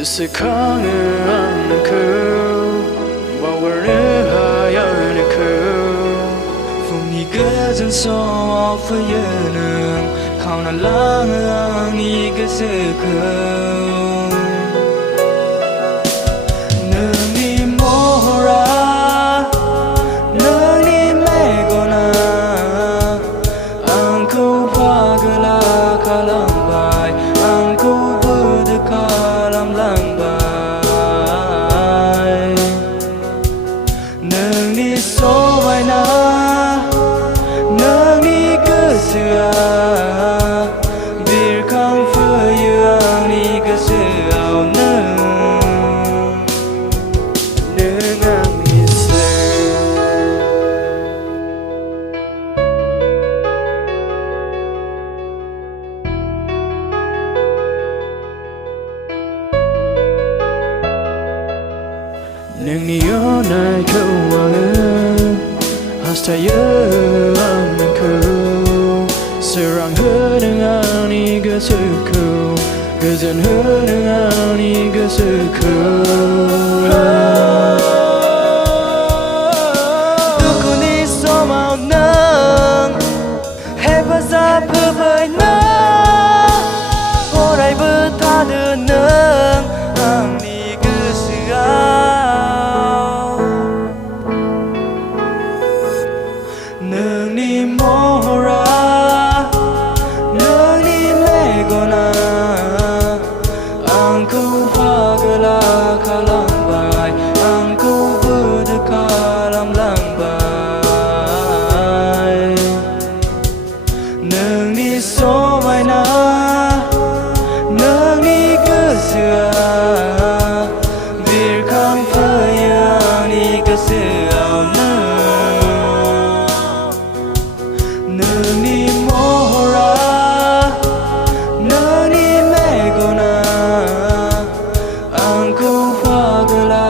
Sekarang bawalah hayalku Fungi kejan soal fayunung Kau Nwng Angni keseku Nengi mohra Nengi megona Angku pagala kalambai Angku BÖDØ kalam lambai Nengi sobai na Nengi kesea Birkang faya Angni keseau Nwng Angni Nengi yonai keuangan Hasta yeangku Serang Nwng Angni kesuku Kezen Nwng Angni kesuku Duku ni somau nang Hephazap phơi nang Orai bertanda Nwng Angni keseau Nengi mohra Nengi megona Angku pagala kalambai Angku BÖDØ kalam lambai Nengi sobai na Nengi kesea Birkang faya Angni keseau Nengi mohra Nengi megona Angku pagala